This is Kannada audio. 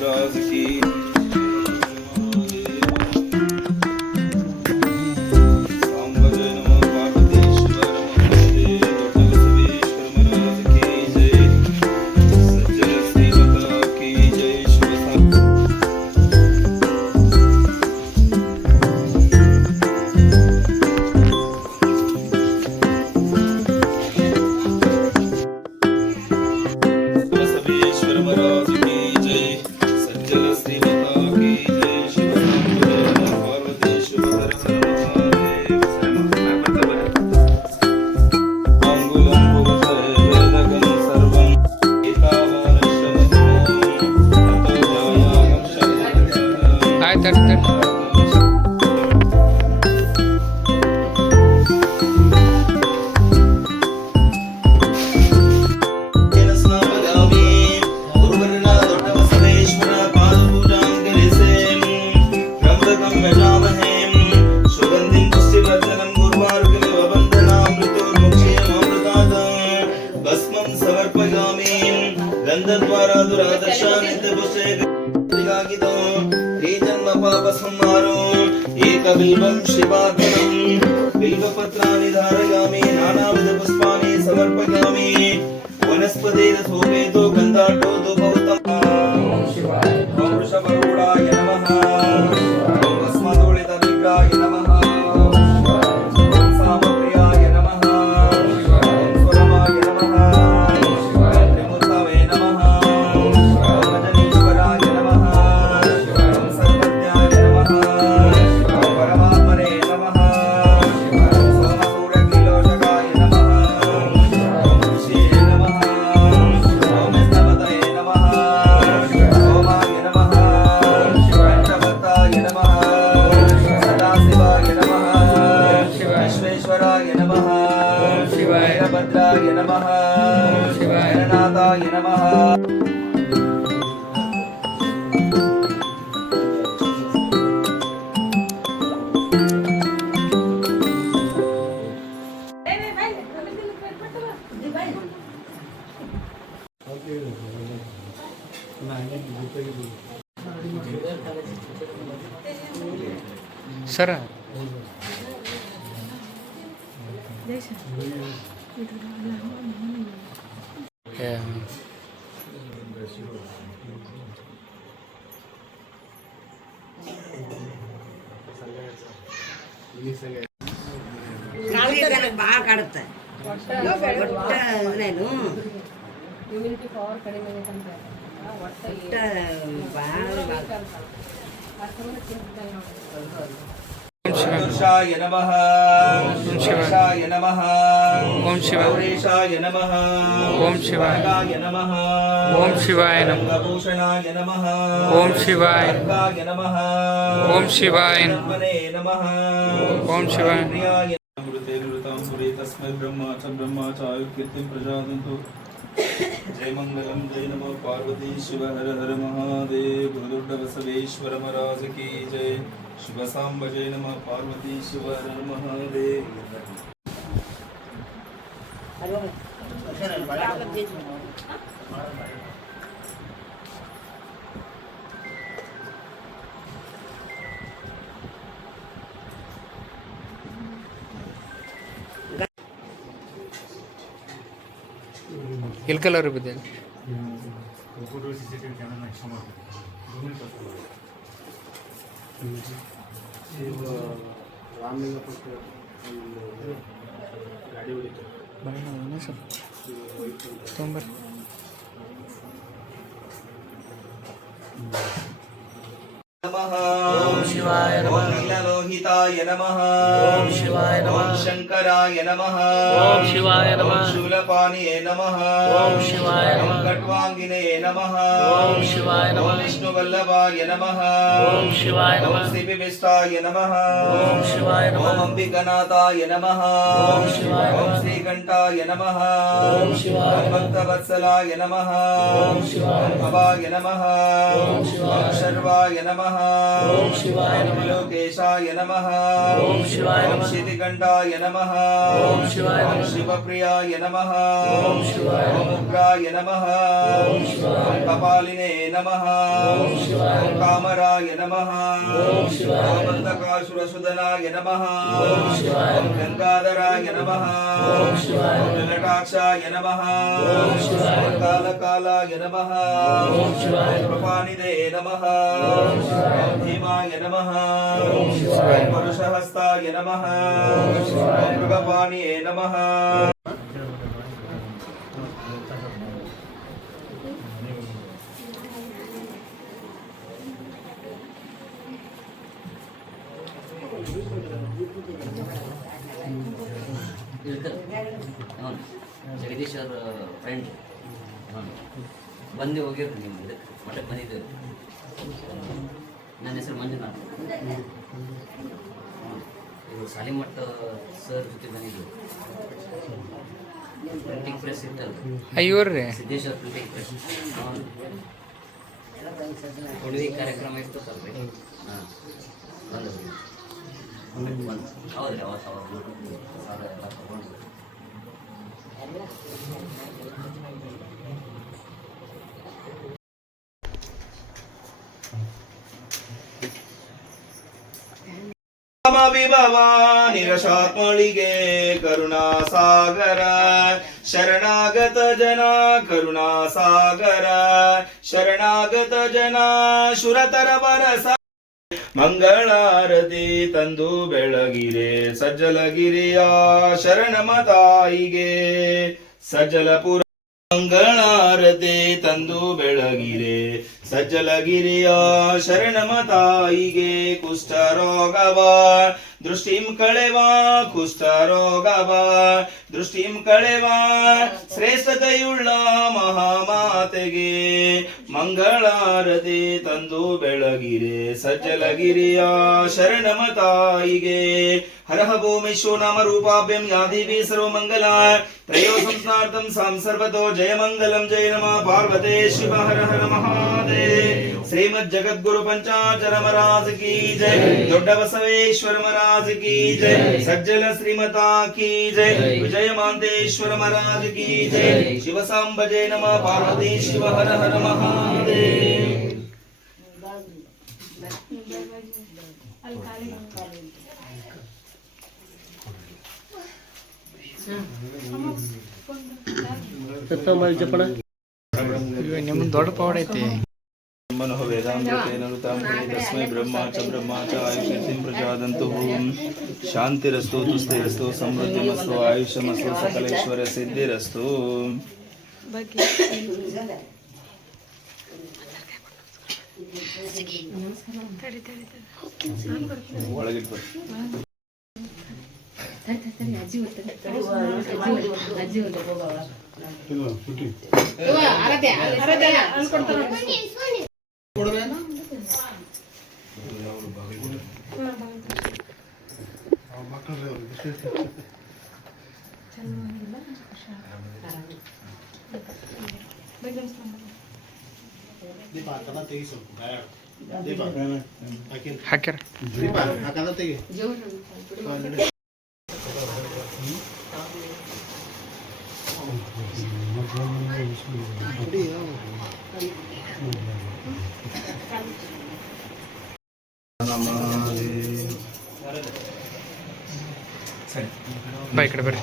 महाराज की। एकबिल्वं शिवार्पणं बिल्वपत्राणि धारयामि नानाविध पुष्पाणि समर्पयामि वनस्पतिरथोपेतो गन्धाढ्यो धूपवतम् ॐ वृषभरूढाय नमः ॐ भस्मदोलितविग्रहाय नमः ॐ सामप्रियाय नमः ॐ स्वरमाय नमः ॐ त्रिमूर्तवे नमः ॐ भजनीश्वराय नमः ॐ सर्वज्ञाय नमः भद्राय नमः गणनाथाय नमः सर ಬಾಳ ಕಾಡುತ್ತೆ ಇಮ್ಯುನಿಟಿ ಪವರ್ ಕಡಿಮೆ पुरुषाय नमः ओम शिवाय नमः ओम गौरीशाय नमः ओम शिवाय नमः ओम शिवाय नमः भूषणाय नमः ओम शिवाय नमः ओम शिवाय नमः ओम शिवाय अमृते घृतं सूर्ये तस्मै ब्रह्मा च आयुर्कीर्तिं प्रजादन्तु। जय मंगलम जय नमः पार्वती शिव हर हर महादेव गुरुदुर्ग बसवेश्वर महाराज की जय। शिव सांब जय नमः पार्वती शिव हर हर महादेव। इलकलर बदल गाड़ी ಹೊಡಿತು ತೊಂಬರ್ नमः ओम शिवाय नमः ओम नीललोहिताय नमः ओम शिवाय नमः ओम शंकराय नमः ओम शिवाय नमः ओम शूलपाणिये नमः ओम शिवाय नमः ओम खट्वांगिने नमः ओम शिवाय नमः ओम विष्णुवल्लभाय नमः ओम शिवाय नमः ओम श्रीविष्टाय नमः ओम शिवाय नमः ओम अंबिकानाथाय नमः ओम शिवाय नमः ओम श्रीकंठाय नमः ओम शिवाय नमः भक्तवत्सलाय नमः ओम शिवाय नमः भवाय नमः ओम शिवाय शर्वाय नमः ओम शिवाय नमः लोकेशाय ನಮಃ ಓಂ ಶಿವಾಯ ಓಂ ನಮಃ. ಶಿತಿಕಂಠಾಯ ನಮಃ ಓಂ ಶಿವಾಯ ಓಂ ನಮಃ. ಶಿವಪ್ರಿಯಾಯ ನಮಃ ಓಂ ಶಿವಾಯ ಓಂ ನಮಃ. ಉಗ್ರಾಯ ನಮಃ ಓಂ ಶಿವಾಯ ಓಂ ಕಪಾಲಿನೇ ನಮಃ ಓಂ ಶಿವಾಯ ಓಂ ನಮಃ. ಕಾಮರಾಯ ನಮಃ ಓಂ ಶಿವಾಯ ಓಂ ನಮಃ. ಅಂತಕಾಸುರಸುಧನಾಯ ನಮಃ ಓಂ ಶಿವಾಯ ಓಂ ನಮಃ. ಗಂಗಾಧರಾಯ ನಮಃ ಓಂ ಶಿವಾಯ ಓಂ ನಮಃ. ಲಲಾಟಾಕ್ಷಾಯ ನಮಃ ಓಂ ಶಿವಾಯ ಓಂ ನಮಃ. ಕಾಲಕಾಲಾಯ ನಮಃ ಓಂ ಶಿವಾಯ ನಮಃ. ಕೃಪಾನಿಧೇ ನಮಃ ಓಂ ಶಿವಾಯ ಓಂ ನಮಃ. ಭೀಮಾಯ ನಮಃ ಓಂ ಶಿವಾಯ ಓಂ ನಮಃ. ಪುರುಷಹಸ್ತಾಯ ನಮಃ ಓಂ ಶಿವಾಯ ಓಂ ನಮಃ. ಮೃಗಪಾಣಿಯೇ ನಮಃ ಜಗದೀಶ್ ಅವ್ರ ಫ್ರೆಂಡ್ ಬಂದು ಹೋಗಿರ್ತೀನಿ ನಿಮ್ಮ ಇದಕ್ಕೆ ಮಠಕ್ಕೆ ಬಂದಿದ್ದೇವೆ. ನನ್ನ ಹೆಸರು ಮಂಜುನಾಥ್. ಇವರು ಸಾಲಿಮಠ ಸರ್ ಜೊತೆ ಬಂದಿದ್ದು. ಪ್ರಿಂಟಿಂಗ್ ಪ್ರೆಸ್ ಇತ್ತಲ್ಲ, ಇವ್ರಿ ಸಿದ್ದೇಶ್ವರ ಪ್ರಿಂಟಿಂಗ್ ಪ್ರೆಸ್. ಕೊಡುಗೆ ಕಾರ್ಯಕ್ರಮ ಇತ್ತು ಸರ್. ಹಾಂ ಬಂದು ಹೌದ್ರಿ ಅವತ್ತು ಸಾಲ ಎಲ್ಲ ತಗೊಂಡು ವಿಭವ ನಿರಶಾತ್ಮಳಿಗೆ ಕರುಣಾ ಸಾಗರ ಶರಣಾಗತ ಜನ ಕರುಣಾ ಸಾಗರ ಶರಣಾಗತ ಜನ ಶುರತರ ಬರಸ ಮಂಗಳಾರತಿ ತಂದು ಬೆಳಗಿರೆ ಸಜ್ಜಲಗಿರಿಯ ಶರಣಮ ತಾಯಿಗೆ ಸಜ್ಜಲಪುರ ಮಂಗಳಾರತಿ ತಂದು ಬೆಳಗಿರೆ ಸಜ್ಜಲಗಿರಿಯ ಶರಣಮ ತಾಯಿಗೆ ಕುಷ್ಠರೋಗವ ದೃಷ್ಟಿಂ ಕಳೆವ ಕುಷ್ಠರೋಗವ ದೃಷ್ಟಿಂ ಕಳೆವ ಶ್ರೇಷ್ಠತೆಯುಳ್ಳ ಮಹಾಮಾತೆಗೆ ಮಂಗಳಾರತಿ ತಂದು ಬೆಳಗಿರೆ ಸಜ್ಜಲಗಿರಿಯ ಶರಣಮ ತಾಯಿಗೆ ಹರಹ ಭೂಮಿಶೋ ನಾಮ ರೂಪಾಭ್ಯಂ ಯಾದೇವಿ ಸರ್ವಮಂಗಲ ತ್ರಯೋ ಸಂಸ್ನಾರ್ಥಂ ಸಾಂ ಸರ್ವತೋ ಜಯ ಮಂಗಲಂ ಜಯ ನಮಃ ಪಾರ್ವತೆ ಶಿವ ಹರ ಹರ ಮಹಾದೇವ್ ಶ್ರೀಮದ್ ಜಗದ್ಗುರು ಪಂಚಾಚರ ಮಹಾರಾಜ್ ಕಿ ಜೈ ದೊಡ್ಡ ಬಸವೇಶ್ವರ ಮಹಾರಾಜ್ ಕಿ ಜೈ ಸಜ್ಜಲ ಶ್ರೀಮತಾ ಕಿ ಜೈ ವಿಜಯ ಮಾಂತೇಶ್ವರ ಮಹಾರಾಜ್ ಕಿ ಜೈ ಶಿವ ಸಾಂಬ ಜಯ ನಮಃ ಪಾರ್ವತಿ ಶಿವ ಹರ ಹರ ಮಹಾದೇವ್ ನಿಮ್ಮ ದೊಡ್ಡ ಪವಾಡ ಐತಿ. मनोह वेदांतेन ऋतां तस्मै ब्रह्मा च आयुष्यतिं प्रजादन्तु शान्तिरस्तु तुष्टिरस्तु समृद्धिमस्तु आयुष्यमस्तु सकलेश्वर सिद्धिरस्तु ಒಳಗಿಟ್ಟು ಹಾಕ್ಯಾರ ಬಾ ಈ ಕಡೆ ಬರ್ರಿ.